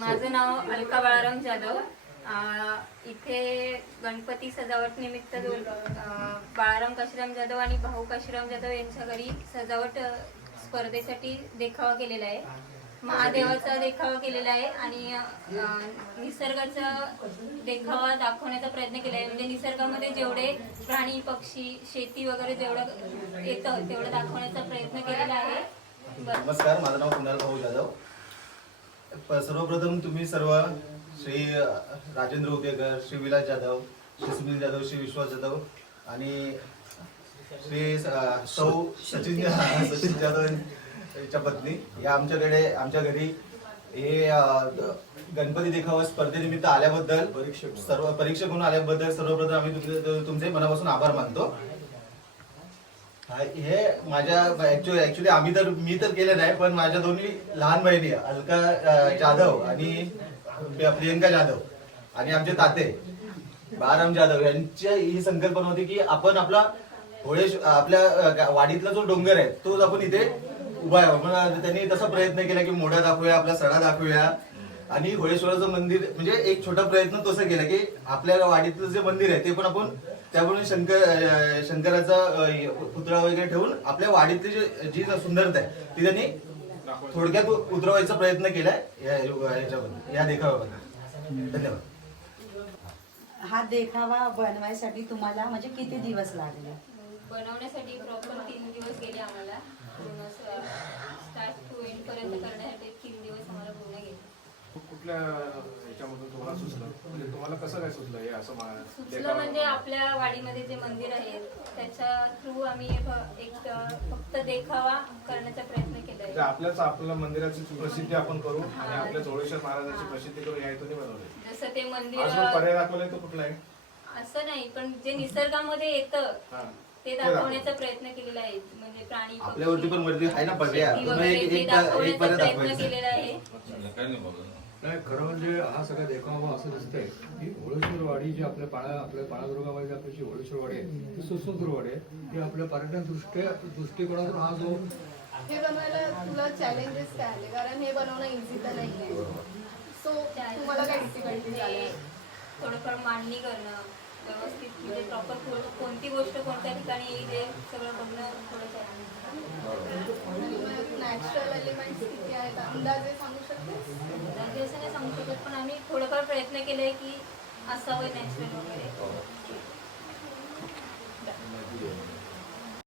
माझं नाव अलका बाळाराम जाधव. इथे गणपती सजावट निमित्त दोन बाळाराम काशीराम जाधव आणि भाऊ काशीराम जाधव यांच्या घरी सजावट स्पर्धेसाठी देखावा केलेला आहे. महादेवाचा देखावा केलेला आहे आणि निसर्गाचा देखावा दाखवण्याचा प्रयत्न केला आहे. म्हणजे निसर्गामध्ये जेवढे प्राणी पक्षी शेती वगैरे जेवढं येतं तेवढं दाखवण्याचा प्रयत्न केलेला आहे. नमस्कार माझं नाव कुणाल भाऊ जाधव. सर्वप्रथम तुम्ही सर्व श्री राजेंद्र उकेकर श्री विलास जाधव श्री सुनील जाधव श्री विश्वास जाधव आणि श्री सौ सचिन सचिन जाधव यांच्या पत्नी या आमच्याकडे आमच्या घरी हे गणपती देखावा स्पर्धेनिमित्त आल्याबद्दल सर्व परीक्षक म्हणून आल्याबद्दल सर्वप्रथम आम्ही तुमचे तुमचे मनापासून आभार मानतो. हे माझ्या ऍक्च्युली आम्ही तर मी तर केलं नाही पण माझ्या दोन्ही लहान बहिणी अलका जाधव आणि प्रियंका जाधव आणि आमचे ताते बाराम जाधव यांच्या ही संकल्पना होती की आपण आपला होळे आपल्या वाडीतला जो डोंगर आहे तोच आपण इथे उभा आहे त्यांनी तसा प्रयत्न केला की मोढा दाखवूया आपला सडा दाखवूया. आणि होळेश्वराचं मंदिर म्हणजे एक छोटा प्रयत्न तसं केला की आपल्या वाडीतलं जे मंदिर आहे ते पण आपण त्यामुळे शंकर शंकराचा पुतळा वगैरे ठेवून आपल्या वाडीतली जी जी सुंदरता आहे ती त्यांनी थोडक्यात उतरवायचा प्रयत्न केलाय या याच्याबद्दल या देखाव्याबद्दल धन्यवाद. हा देखावा बनवायसाठी तुम्हाला म्हणजे किती दिवस लागले? बनवण्यासाठी प्रॉपर तीन दिवस गेले आम्हाला. स्टार्ट टू एंड पर्यंत करण्यासाठी तीन दिवस आम्हाला पूर्ण गेले कुठल्या ह्याच्यामधून तुम्हाला सुचलं? म्हणजे तुम्हाला कसं काय सुचलं हे असं मा- सुचलं देखावा- म्हणजे आपल्या वाडीमध्ये जे मंदिर आहे त्याच्या थ्रू आम्ही फ- एक अ, फक्त देखावा करण्याचा प्रयत्न केला म्हणजे आहे आपल्याच आपल्या मंदिराची प्रसिद्धी आपण करू आणि आपल्या जोळेश्वर महाराजांची प्रसिद्धी करू या हेतूने बनवले जसं ते मंदिर पर्याय दाखवलाय तो कुठला आहे? असं नाही पण जे निसर्गामध्ये येतं हा. ते ते दाखवण्याचा प्रयत्न केलेला आहे. म्हणजे प्राणी पक्षी, आपल्यावरती पण वरती आहे ना पर्याय. शेती वगैरे एक- ते एक- दाखवण्याचा पर्याय प्रयत्न दाखवायचा. केलेला आहे. नाही खरं म्हणजे हा सगळा देखावा असं दिसतंय. की होळेश्वरवाडी जी आपल्या पाळा आपल्या पाळादुर्गामध्ये आपली जी होळेश्वरवाडी आहे ती सुसंस्कृत वाडी आहे. ती आपल्या पर्यटन दृष्ट्या दृष्टिकोनातून हा जो हे बनवायला तुला चॅलेंजेस काय आले? कारण हे बनवणं इझी तर नाही आहे सो तुम्हाला काय डिफिकल्टी आले? थोडंफार मांडणी करणं व्यवस्थित म्हणजे प्रॉपर कोणती गोष्ट कोणत्या ठिकाणी येईल हे सगळं बघणं थोडं नॅचरल एलिमेंट्स किती आहेत? अंदाजे सांगू शकतेस? म्हणजे असं नाही सांगू शकत पण आम्ही थोडंफार प्रयत्न केलाय की असावं नॅचरल वगैरे.